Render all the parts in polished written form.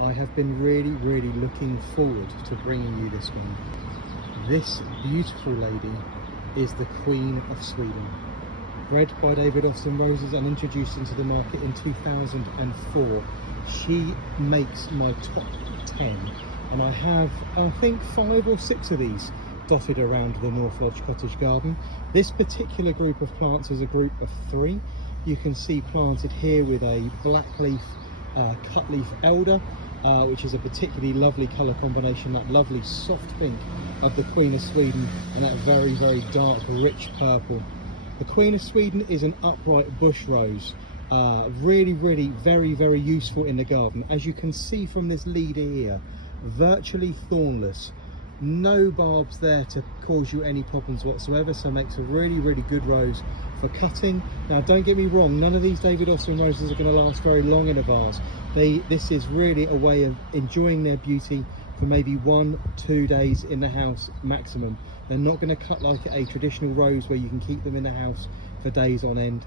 I have been really looking forward to bringing you this one. This beautiful lady is the Queen of Sweden. Bred by David Austin Roses and introduced into the market in 2004. She makes my top 10, and I have, I think, 5 or 6 of these dotted around the North Lodge cottage garden. This particular group of plants is a group of 3. You can see planted here with a black leaf cut leaf elder, which is a particularly lovely colour combination, that lovely soft pink of the Queen of Sweden and that very dark rich purple. The Queen of Sweden is an upright bush rose, really very useful in the garden. As you can see from this leader here, virtually thornless, no barbs there to cause you any problems whatsoever, so makes a really good rose for cutting. Now don't get me wrong, none of these David Austin roses are going to last very long in a vase. This is really a way of enjoying their beauty for maybe 1-2 days in the house maximum. They're not going to cut like a traditional rose where you can keep them in the house for days on end.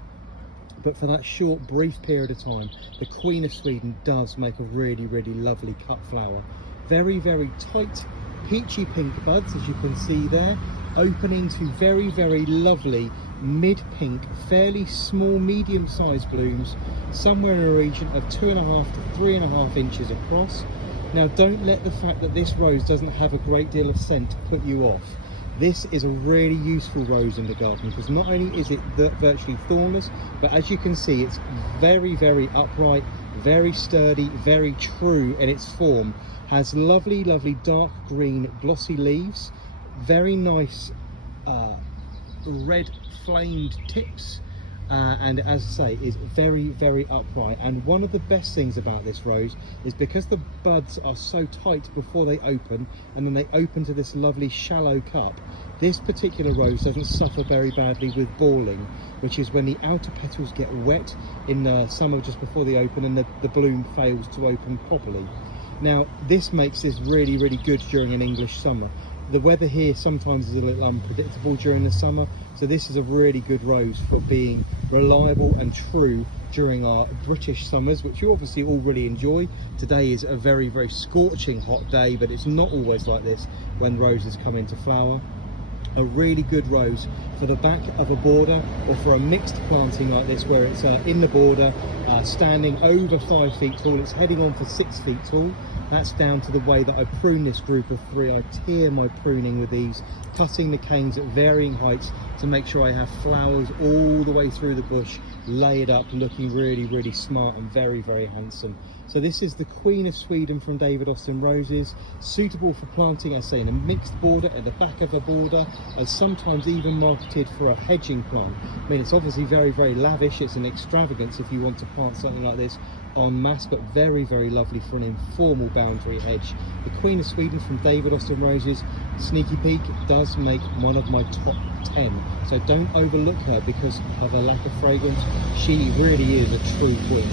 But for that short, brief period of time, the Queen of Sweden does make a really lovely cut flower. Very tight, peachy pink buds, as you can see there, opening to very lovely mid-pink, fairly small, medium-sized blooms, somewhere in a region of 2.5 to 3.5 inches across. Now, don't let the fact that this rose doesn't have a great deal of scent put you off. This is a really useful rose in the garden, because not only is it virtually thornless, but as you can see, it's very upright, very sturdy, very true in its form. Has lovely dark green glossy leaves, very nice red flamed tips, and as I say, is very upright. And one of the best things about this rose is because the buds are so tight before they open, and then they open to this lovely shallow cup, this particular rose doesn't suffer very badly with balling, which is when the outer petals get wet in the summer just before they open and the bloom fails to open properly. Now this makes this really good during an English summer. The weather here sometimes is a little unpredictable during the summer, so this is a really good rose for being reliable and true during our British summers, which you obviously all really enjoy. Today is a very scorching hot day, but it's not always like this when roses come into flower. A really good rose for the back of a border, or for a mixed planting like this where it's in the border, standing over 5 feet tall. It's heading on for 6 feet tall. That's down to the way that I prune this group of 3. I tier my pruning with these, cutting the canes at varying heights to make sure I have flowers all the way through the bush, layered up, looking really smart and very handsome. So this is the Queen of Sweden from David Austin Roses, suitable for planting, I say, in a mixed border, at the back of a border, and sometimes even marketed for a hedging plant. I mean, it's obviously very lavish, it's an extravagance if you want to plant something like this en masse, but very lovely for an informal boundary hedge. The Queen of Sweden from David Austin Roses, sneaky peek, does make one of my top 10, so don't overlook her because of her lack of fragrance. She really is a true queen.